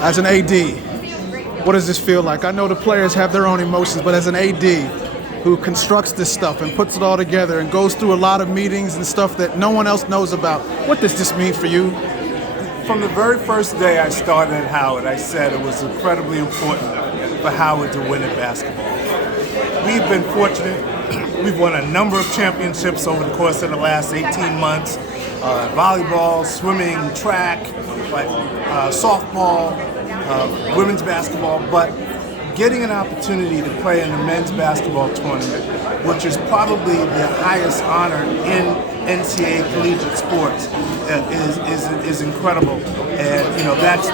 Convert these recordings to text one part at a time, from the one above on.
As an AD, what does this feel like? I know the players have their own emotions, but as an AD who constructs this stuff and puts it all together and goes through a lot of meetings and stuff that no one else knows about, what does this mean for you? From the very first day I started at Howard, I said it was incredibly important for Howard to win in basketball. We've been fortunate. We've won a number of championships over the course of the last 18 months. Volleyball, swimming, track, softball, women's basketball, but getting an opportunity to play in the men's basketball tournament, which is probably the highest honor in NCAA collegiate sports, is incredible. And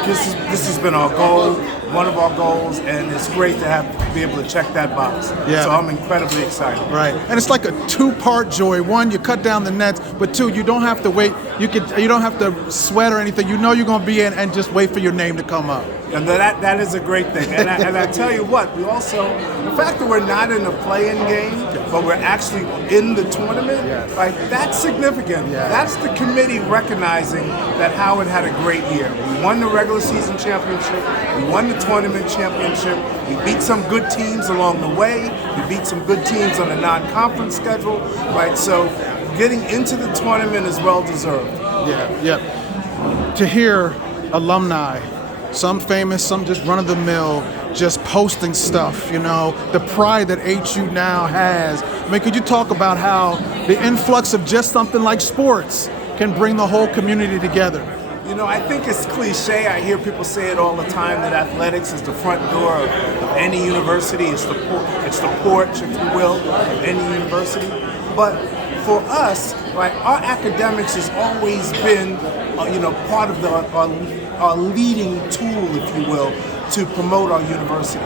this has been our goal, one of our goals, and it's great to be able to check that box. Yeah. So I'm incredibly excited. Right, and it's like a two-part joy. One, you cut down the nets, but two, you don't have to wait. You don't have to sweat or anything. You know you're going to be in and just wait for your name to come up. And that is a great thing. And I tell you what, we also, the fact that we're not in the play-in game, but we're actually in the tournament, right? That's significant. Yeah. That's the committee recognizing that Howard had a great year. We won the regular season championship. We won the tournament championship. We beat some good teams along the way. We beat some good teams on the non-conference schedule, right? So getting into the tournament is well-deserved. Yeah. To hear alumni, some famous, some just run-of-the-mill, just posting stuff, the pride that HU now has. I mean, could you talk about how the influx of just something like sports can bring the whole community together? I think it's cliche. I hear people say it all the time that athletics is the front door of any university. It's the porch, if you will, of any university. But for us, right, our academics has always been, part of our leading tool, if you will, to promote our university.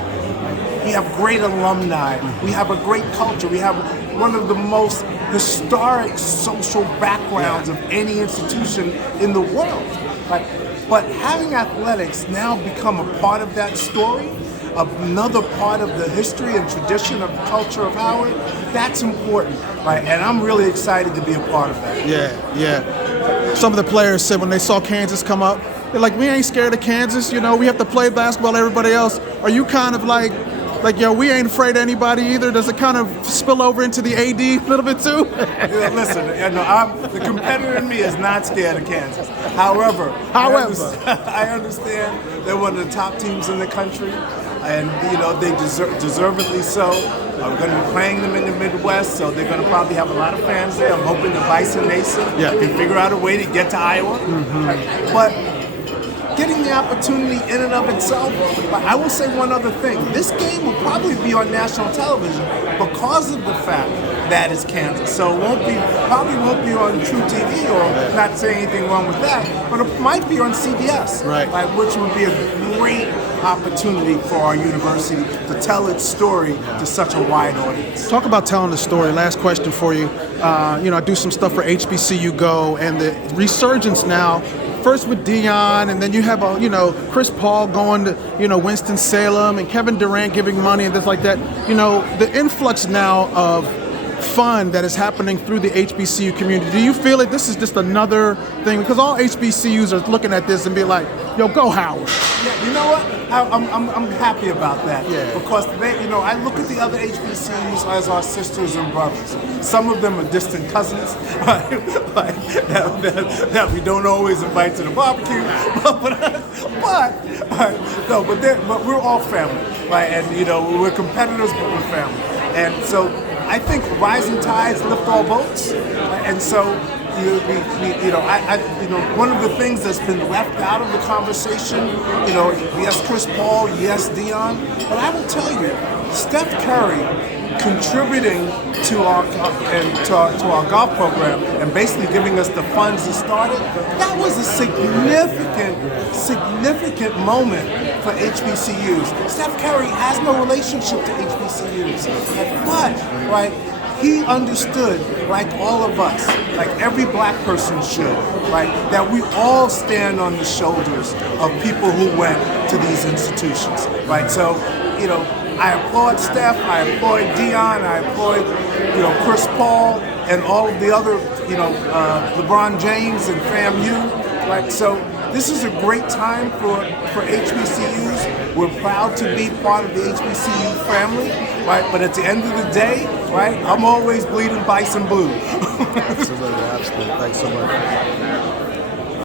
We have great alumni. We have a great culture. We have one of the most historic social backgrounds of any institution in the world. Right? But having athletics now become a part of that story, another part of the history and tradition of the culture of Howard, that's important, right? And I'm really excited to be a part of that. Yeah. Some of the players said when they saw Kansas come up, they're like, we ain't scared of Kansas, we have to play basketball like everybody else. Are you kind of like, we ain't afraid of anybody either? Does it kind of spill over into the AD a little bit too? Listen, the competitor in me is not scared of Kansas. However, I understand they're one of the top teams in the country, and they deservedly so. We're going to be playing them in the Midwest, so they're going to probably have a lot of fans there. I'm hoping the Bison Nation can figure out a way to get to Iowa. Mm-hmm. But getting the opportunity in and of itself, but I will say one other thing. This game will probably be on national television because of the fact that it's Kansas. So it probably won't be on True TV, or not saying anything wrong with that, but it might be on CBS, right? Which would be a great opportunity for our university to tell its story to such a wide audience. Talk about telling the story. Last question for you. I do some stuff for HBCU Go, and the resurgence now, first with Dion, and then you have Chris Paul going to Winston-Salem, and Kevin Durant giving money and things like that. The influx now of fun that is happening through the HBCU community. Do you feel like this is just another thing? Because all HBCUs are looking at this and be like, go Howard. Yeah, you know what? I'm happy about that. Yeah. Because I look at the other HBCUs as our sisters and brothers. Some of them are distant cousins, right? that we don't always invite to the barbecue. But we're all family, right? And we're competitors, but we're family. And so I think rising tides lift all boats, and so one of the things that's been left out of the conversation, yes, Chris Paul, yes, Dion, but I will tell you, Steph Curry contributing to our golf program and basically giving us the funds to start it, that was a significant moment for HBCUs. Steph Curry has no relationship to HBCUs, but, right, he understood, like all of us, like every black person should, right, that we all stand on the shoulders of people who went to these institutions, right? So, I applaud Steph, I applaud Dion, I applaud, Chris Paul, and all of the other, LeBron James and FAMU, right? So this is a great time for HBCUs. We're proud to be part of the HBCU family, right? But at the end of the day, right, I'm always bleeding Bison blue. Absolutely, absolutely. Thanks so much.